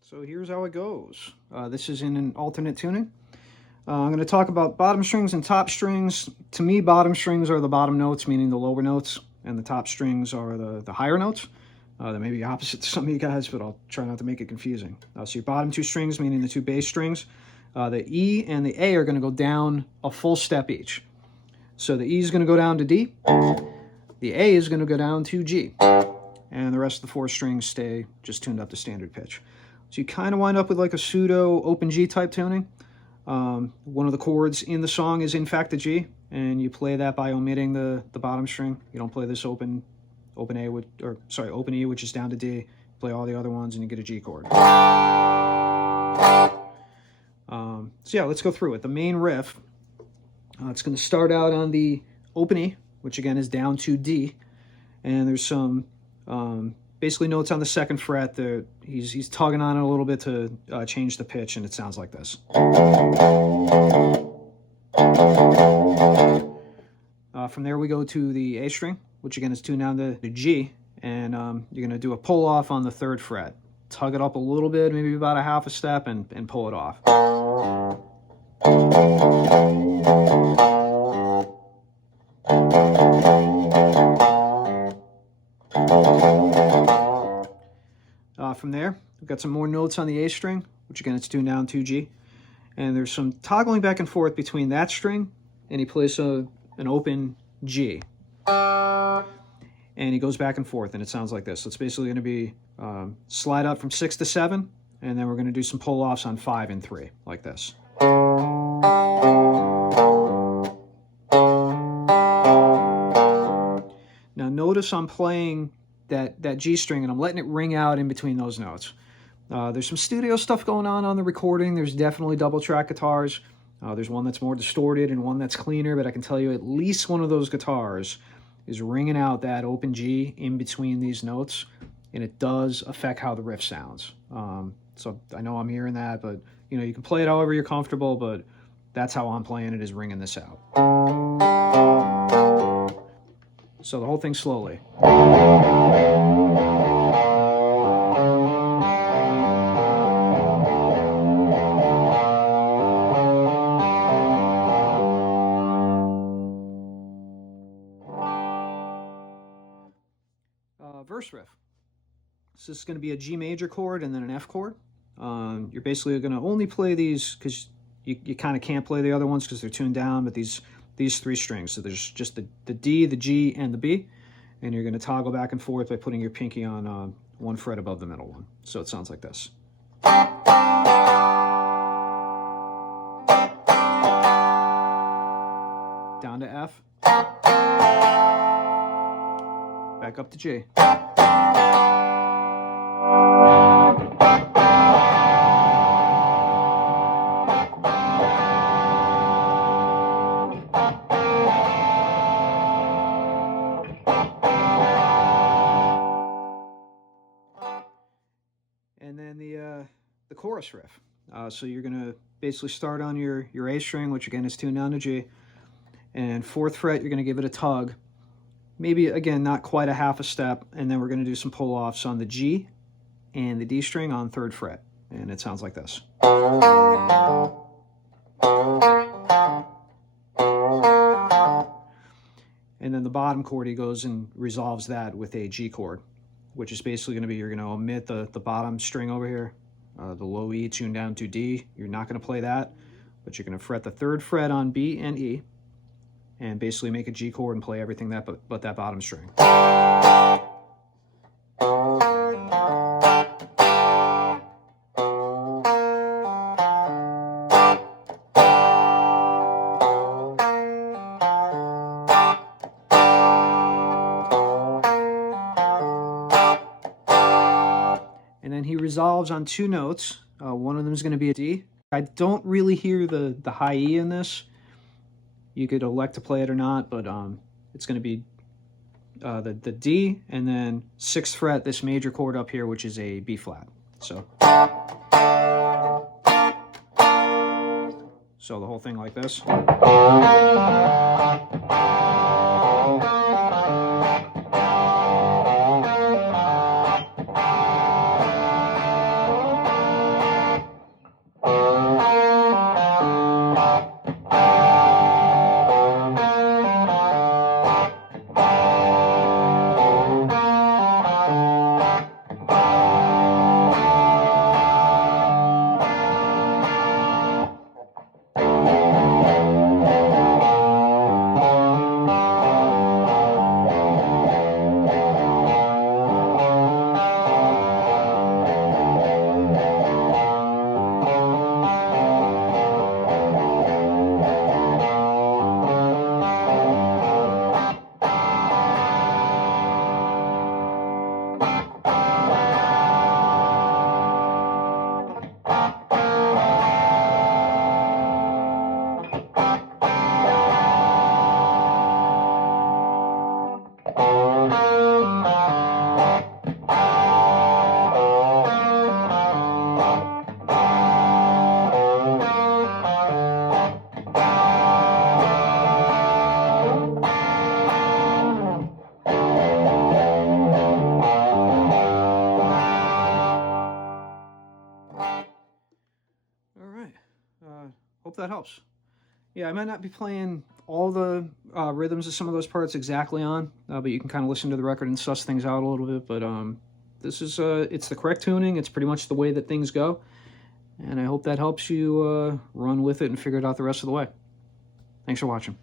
So here's how it goes. This is in an alternate tuning. I'm going to talk about bottom strings and top strings. To me, bottom strings are the bottom notes, meaning the lower notes, and the top strings are the higher notes. That may be opposite to some of you guys, but I'll try not to make it confusing. So your bottom two strings, meaning the two bass strings, the E and the A are going to go down a full step each. So the E is going to go down to D, the A is going to go down to G, and the rest of the four strings stay just tuned up to standard pitch. So you kind of wind up with like a pseudo open G type tuning. One of the chords in the song is in fact a G, and you play that by omitting the bottom string. You don't play this open E, which is down to D. You play all the other ones, and you get a G chord. So yeah, let's go through it. The main riff, it's going to start out on the open E, which again is down to D, and there's some basically notes on the second fret. He's tugging on it a little bit to change the pitch, and it sounds like this. From there we go to the A string, which again is tuned down to the G, and you're going to do a pull off on the third fret. Tug it up a little bit, maybe about a half a step, and pull it off. From there, we've got some more notes on the A string, which again it's tuned down to G, and there's some toggling back and forth between that string, and he plays an open G, and he goes back and forth, and it sounds like this. So it's basically going to be slide up from 6 to 7, and then we're going to do some pull offs on 5 and 3, like this. Now notice I'm playing that G string, and I'm letting it ring out in between those notes. There's some studio stuff going on the recording. There's definitely double track guitars. There's one that's more distorted and one that's cleaner, but I can tell you at least one of those guitars is ringing out that open G in between these notes, and it does affect how the riff sounds. So I know I'm hearing that, but you can play it however you're comfortable, but that's how I'm playing it, is ringing this out. So the whole thing slowly. Verse riff. So this is going to be a G major chord and then an F chord. You're basically going to only play these because you kind of can't play the other ones because they're tuned down, but these three strings. So there's just the D, the G, and the B, and you're going to toggle back and forth by putting your pinky on one fret above the middle one. So it sounds like this. Down to F. Back up to G. And then the chorus riff. So you're going to basically start on your A string, which again is tuned down to G, and fourth fret you're going to give it a tug, maybe again not quite a half a step, and then we're going to do some pull offs on the G and the D string on third fret, and it sounds like this. And then the bottom chord, he goes and resolves that with a G chord, which is basically going to be, you're going to omit the bottom string over here, the low E tuned down to D. You're not going to play that, but you're going to fret the third fret on B and E, and basically make a G chord and play everything but that bottom string. And then he resolves on two notes. One of them is going to be a D. I don't really hear the high E in this. You could elect to play it or not, but it's going to be the D, and then 6th fret, this major chord up here, which is a B flat. So the whole thing like this. Hope that helps. Yeah, I might not be playing all the rhythms of some of those parts exactly on, but you can kind of listen to the record and suss things out a little bit. But this is it's the correct tuning. It's pretty much the way that things go, and I hope that helps you run with it and figure it out the rest of the way. Thanks for watching.